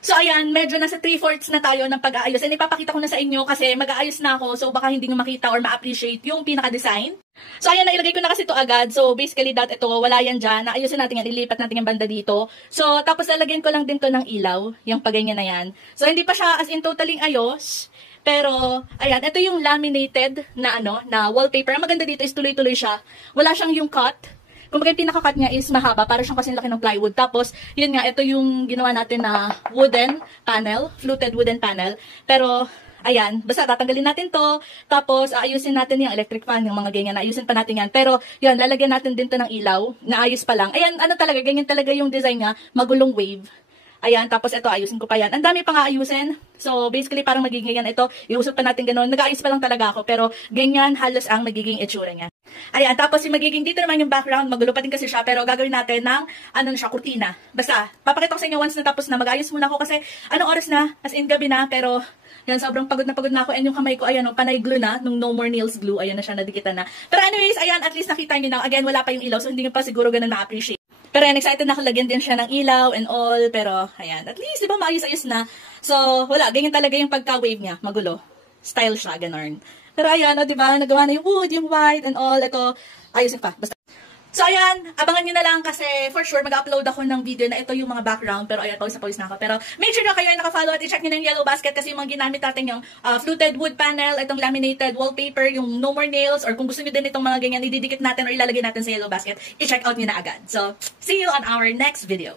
So ayan, medyo nasa 3/4 na tayo ng pag-aayos. And ipapakita ko na sa inyo kasi mag-aayos na ako. So baka hindi nyo makita or ma-appreciate yung pinaka-design. So ayan, nailagay ko na kasi ito agad. So basically ito, wala yan dyan. Naayusin natin yan, ilipat natin yung banda dito. So tapos lalagyan ko lang din to ng ilaw, yung paganyan na yan. So hindi pa siya as in totaling ayos. Pero, ayan, ito yung laminated na na wallpaper. Ang maganda dito is tuloy-tuloy siya. Wala siyang yung cut. Kumbaga yung pinaka-cut niya is mahaba, para siyang kasing laki ng plywood. Tapos, yun nga, ito yung ginawa natin na wooden panel, fluted wooden panel. Pero, ayan, basta tatanggalin natin to. Tapos, aayusin natin yung electric fan, yung mga ganyan, aayusin pa natin yan. Pero, yun, lalagyan natin din to ng ilaw, naayos pa lang. Ayan, talaga, ganyan talaga yung design niya, magulong wave. Ayan, tapos ito, ayusin ko pa yan. Ang dami pa nga ayusin. So, basically, parang magiging yan ito. Iusap pa natin gano'n. Nag-aayos pa lang talaga ako. Pero, ganyan halos ang magiging itsura niya. Ayan, tapos yung magiging dito naman yung background. Magulo pa din kasi siya. Pero, gagawin natin ng, siya, kurtina. Basta, papakita ko sa inyo once na tapos na. Mag-ayos muna ako kasi, anong oras na? As in, gabi na. Pero, yan, sobrang pagod na ako. And yung kamay ko, ayan, panay glue na. Nung No More Nails glue. Ayan na siya, nadikitan na. Pero anyways, ayan, at least nakita niyo na. Again, wala pa yung ilaw. So, hindi nyo pa siguro ganun ma-appreciate. Pero yan, excited na ako, lagyan din siya ng ilaw and all. Pero, ayan, at least, di ba, maayos-ayos na. So, wala, ganyan talaga yung pagka-wave niya. Magulo. Style siya, ganon. Pero ayan, di ba, nagawa na yung wood, yung white and all. Ito, ayusin pa. Basta. So, ayan, abangan nyo na lang kasi for sure mag-upload ako ng video na ito yung mga background. Pero ayan, pawis na ako. Pero make sure na kayo ay naka-follow at i-check nyo na yung yellow basket kasi yung mga ginamit natin yung fluted wood panel, itong laminated wallpaper, yung No More Nails, or kung gusto nyo din itong mga ganyan, ididikit natin or ilalagay natin sa yellow basket, i-check out nyo na agad. So, see you on our next video.